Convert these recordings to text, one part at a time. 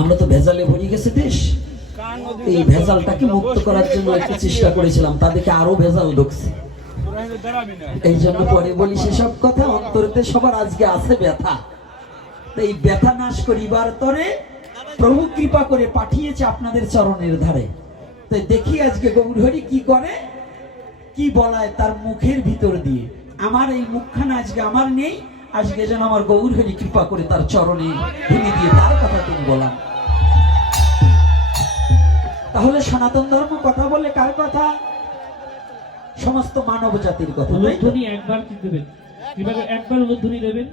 আমরা তো ভেজালে ভরে গেছে দেশ। এই ভেজালটাকে মুক্ত করার জন্য একটু চেষ্টা করেছিলাম তাদেরকে আরও ভেজাল ঢুকছে। এই জন্য পরে বলি সেসব কথা অন্তরতে সবার আজকে আছে ব্যথা। এই ব্যথা নাশ করিবার তরে প্রভু কৃপা করে পাঠিয়েছে আপনাদের চরণের ধারে। তো দেখি আজকে গৌরহরি কি করে কি বলায় তার মুখের ভিতর দিয়ে। আমার এই মুখখানা আজকে আমার নেই আজকে যেন আমার গৌরহরি কৃপা করে তার চরণে ভেঙে দিয়ে তার কথা তুমি বলাম তাহলে সনাতন ধর্ম কথা বলে কার কথা? সমস্ত মানব জাতির কথা তো? একবার কি দেবেন? একবার উলুধ্বনি দেবেন?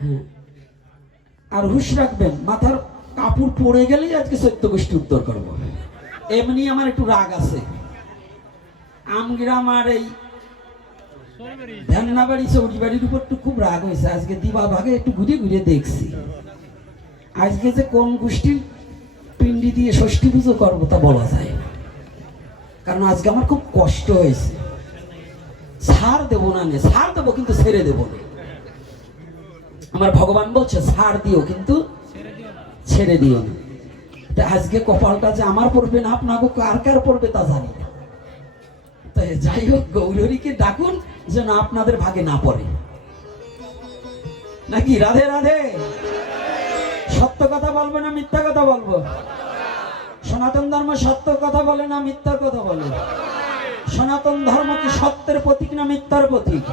হ্যাঁ। আর হুশ রাখবেন মাথার কাপড় পরে গেলেই আজকে সত্য গোষ্ঠী উত্তর করব। এমনি আমার একটু রাগ আছে। আমগ্রাম আর এই চৌরি বাড়ির উপর খুব রাগ হয়েছে। আজকে দিবা ভাগে একটু ঘুরে ঘুরে দেখছি। আজকে যে কোন গোষ্ঠীর দিয়ে ষষ্ঠী পুজো করব তা বলা যায় না। কারণ আজকে আমার খুব কষ্ট হয়েছে। ছাড় দেবো না নে, ছাড় দেবো কিন্তু ছেড়ে দেবো না। আমার ভগবান বলছে, ছাড় দিও কিন্তু ছেড়ে দিও না। তা আজকে কপালটা যে আমার পড়বে না, আপনাকে কার কার পড়বে তা জানি না। যাই হোক গৌরীকে ডাকুন। যেন আপনাদের ভাগে না পড়ে। নাকি? রাধে রাধে। সত্য কথা বলব না মিথ্যা কথা বলব? সনাতন ধর্ম সত্য কথা বলে না মিথ্যা কথা বলে? সনাতন ধর্ম কি সত্যের প্রতীক না মিথ্যার প্রতীক?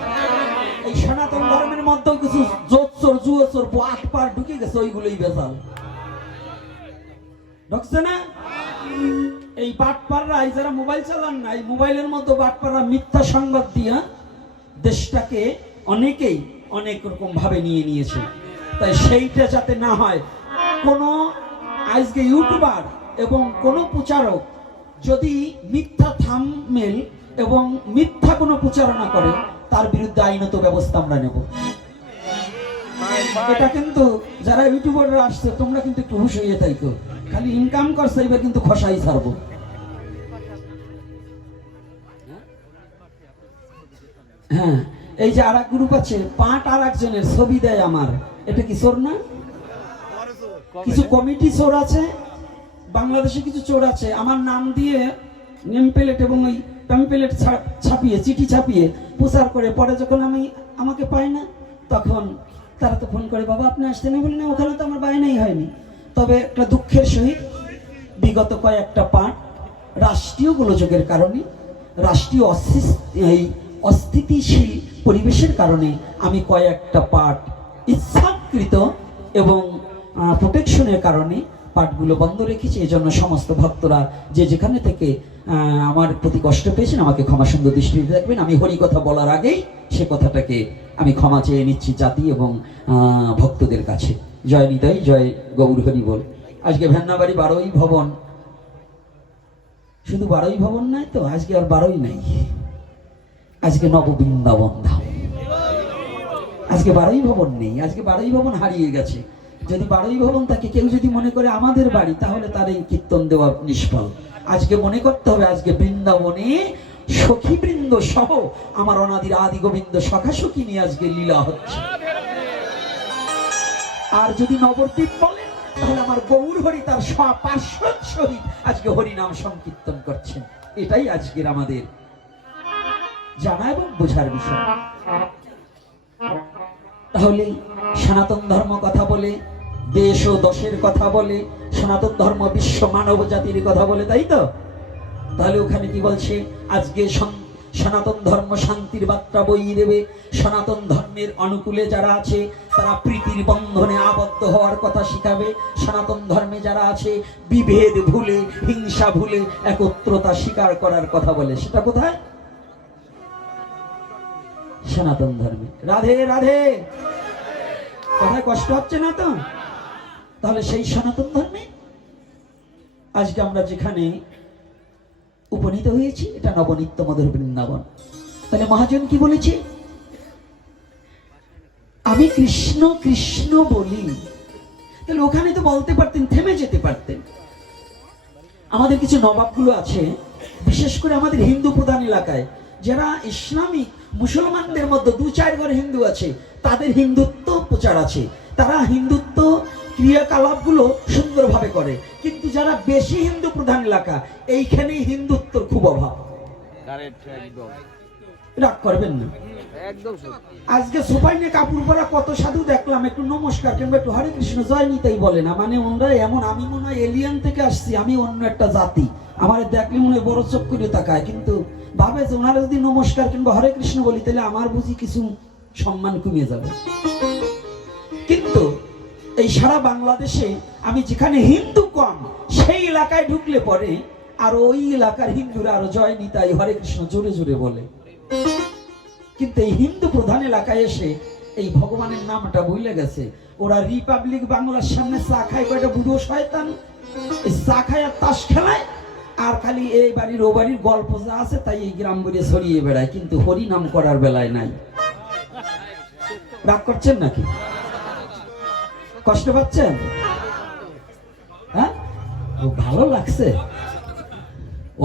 এই সনাতন ধর্মের মধ্যে কিছু জোচ্চর জুয়োচর আট পার ঢুকে গেছে, ওইগুলোই বেজাল। ঢুকছে না? এই বাটপাররা এই যারা মোবাইল চালান না, এই মোবাইলের মধ্যে বাটপাররা মিথ্যা সংবাদ দিয়া দেশটাকে অনেকেই অনেক রকম ভাবে নিয়ে নিয়েছে। তাই সেইটা যাতে না হয়, কোনো আজকে ইউটিউবার এবং কোনো প্রচারক যদি মিথ্যা থামমেল এবং মিথ্যা কোনো প্রচারণা করে, তার বিরুদ্ধে আইনত ব্যবস্থা আমরা নেব। এটা কিন্তু যারা ইউটিউবাররা আসছে, তোমরা কিন্তু একটু হুশ হইয়ে থাইকো। খালি ইনকাম করছে, এবার কিন্তু খসাই ছাড়বো। হ্যাঁ এই যে আর এক গ্রুপ আছে পাঁট আর একজনের ছবি দেয় আমার। এটা কি চোর না? কিছু কমিটি চোর আছে, বাংলাদেশে কিছু চোর আছে। আমার নাম দিয়ে নেম প্লেট এবং ওই প্যাম্পলেট ছাপিয়ে, চিঠি ছাপিয়ে প্রচার করে। পরে যখন আমি আমাকে পাই না, তখন তারা তো ফোন করে, বাবা, আপনি আসতে না বলি, না, ওখানে তো আমার বায়নাই হয়নি। তবে একটা দুঃখের সহিত বিগত কয়েকটা পাঠ রাষ্ট্রীয় গোলযোগের কারণে, রাষ্ট্রীয় অস্থি- এই অস্থিতিশীল পরিবেশের কারণে আমি কয়েকটা পাঠ ইচ্ছাকৃত এবং প্রোটেকশনের কারণে পাঠগুলো বন্ধ রেখেছি। এই জন্য সমস্ত ভক্তরা যে যেখানে থেকে আমার প্রতি কষ্ট পেয়েছেন, আমাকে ক্ষমা সুন্দর দৃষ্টিতে দেখবেন। আমি হরি কথা বলার আগেই সে কথাটাকে আমি ক্ষমা চেয়ে নিচ্ছি জাতি এবং ভক্তদের কাছে। জয় নিতাই, জয় গৌর হরি বল। আজকে ভ্যান্নাবাড়ি বারোই ভবন। শুধু বারোই ভবন নাই তো, আজকে আর বারোই নাই। আজকে নববৃন্দাবন ধাম। আজকে বারোই ভবন নেই, আজকে বারোই ভবন হারিয়ে গেছে। যদি বারোই ভবন থাকে, কেউ যদি মনে করে আমাদের বাড়ি, তাহলে তার এই কীর্তন দেওয়া নিষ্ফল। আজকে মনে করতে হবে, আজকে বৃন্দাবনে সখী বৃন্দ সহ আমার অনাদির আদি গোবিন্দ সখা সখী নিয়ে আজকে লীলা হচ্ছে। আর যদি নবদ্বীপ বলেন, তাহলে আমার গৌর হরি তার সহিত আজকে হরিনাম সংকীর্তন করছেন। এটাই আজকের আমাদের জানা এবং বোঝার বিষয়। তাহলে সনাতন ধর্ম কথা বলে, দেশ ও দশের কথা বলে, সনাতন ধর্ম বিশ্ব মানব জাতির কথা বলে, তাই তো? তাহলে ওখানে কি বলছে? আজকে সনাতন ধর্ম শান্তির বার্তা বই দেবে। সনাতন ধর্মের অনুকূলে যারা আছে, তারা প্রীতির বন্ধনে আবদ্ধ হওয়ার কথা শিখাবে। সনাতন ধর্মে যারা আছে, বিভেদ ভুলে, হিংসা ভুলে, একত্রতা স্বীকার করার কথা বলে। সেটা কোথায়? সনাতন ধর্মে। রাধে রাধে। কথায় কষ্ট হচ্ছে না তো? তাহলে সেই সনাতন ধর্মে? আজকে আমরা যেখানে উপনীত হয়েছি, এটা নবনিত্য মধুর বৃন্দাবন। তাহলে মহাজন কি বলেছে? আমি কৃষ্ণ কৃষ্ণ বলি। তাহলে ওখানে তো বলতে পারতেন, থেমে যেতে পারতেন। আমাদের কিছু নবাবগুলো আছে, বিশেষ করে আমাদের হিন্দু প্রধান এলাকায়। যারা ইসলামিক মুসলমানদের মধ্যে দু চার ঘর হিন্দু আছে তাদের হিন্দুত্ব প্রচার আছে। তারা হিন্দুত্ব ক্রিয়াকলাপগুলো সুন্দরভাবে করে। কিন্তু যারা বেশি হিন্দু প্রধান এলাকা এইখানেই হিন্দুত্বর খুব অভাব। রাগ করবেন না। আজকে সোফাই নিয়ে কাপড় পরা কত সাধু দেখলাম একটু নমস্কার কিংবা একটু হরে কৃষ্ণ জয় নিতেই বলে না। মানে ওনরা এমন আমি মনে হয় এলিয়ান থেকে আসছি আমি অন্য একটা জাতি। আমার দেখলে মনে হয় বড় চোখ করে তাকায় কিন্তু ভাবে যে ওনারা যদি নমস্কার কিংবা হরে কৃষ্ণ বলি, তাহলে আমার বুঝি কিছু সম্মান কমিয়ে যাবে। কিন্তু এই সারা বাংলাদেশে আমি যেখানে হিন্দু কম, সেই এলাকায় ঢুকলে পরে আর ওই এলাকার হিন্দুরা আরও জয় নিতাই হরে কৃষ্ণ জোরে জোরে বলে। কিন্তু এই হিন্দু প্রধান এলাকায় এসে এই ভগবানের নামটা ভুলে গেছে। ওরা রিপাবলিক বাংলার সামনে চা খায়, কয়টা বুড়ো শয়তান? চা খায় আর তাস খেলায়? আর খালি এই বাড়ির, ও বাড়ির গল্প যা আছে তাই এই গ্রাম বুড়ে ছড়িয়ে বেড়ায়, কিন্তু হরি নাম করার বেলায় নাই। রাগ করছেন নাকি? কষ্ট পাচ্ছেন? হ্যাঁ? ভালো লাগছে।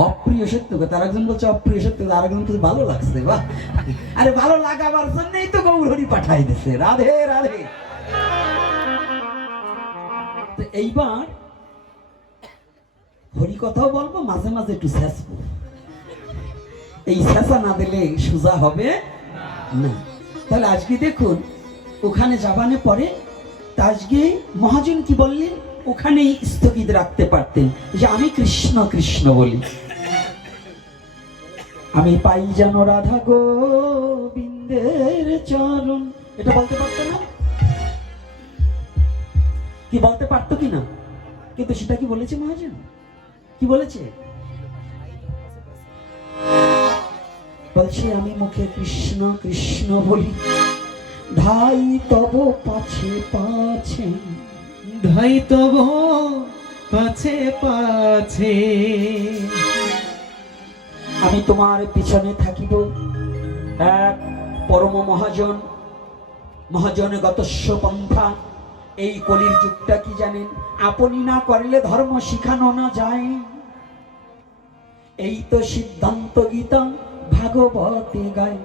অপ্রিয় সত্য বলছে অপ্রিয় সত্য ভালো লাগছে, বাহ। আরে ভালো লাগাবার জন্যই তো গৌর হরি পাঠাই দিছে। রাধে রাধে। এইবার হরি কথাও বলব, মাঝে মাঝে একটু শেষবো। এই শেষা না দিলে সোজা হবে না। তাহলে আজকে দেখুন, ওখানে যাবানে পরে তা আজকে মহাজন কি বললেন? ওখানেই স্থগিত রাখতে পারতেন। যে আমি কৃষ্ণ কৃষ্ণ বলি। আমি পাই যেন রাধা গোবিন্দের চরণ। এটা বলতে পারতো না? কি বলতে পারতো কিনা? কিন্তু সেটা কি বলেছে মহাজন? কি বলেছে? বলছে আমি মুখে কৃষ্ণ কৃষ্ণ বলি ধাই তব পাছে পাছে ধাই তব পাছে পাছে। আমি তোমার পিছনে থাকিব এক পরম মহাজন মহাজন গতস্য পন্থা এই কলির যুগটা কি জানেন? আপনি না করলে ধর্ম শিখানো না যায়। এই তো সিদ্ধান্ত গীতা ভাগবতী গায়।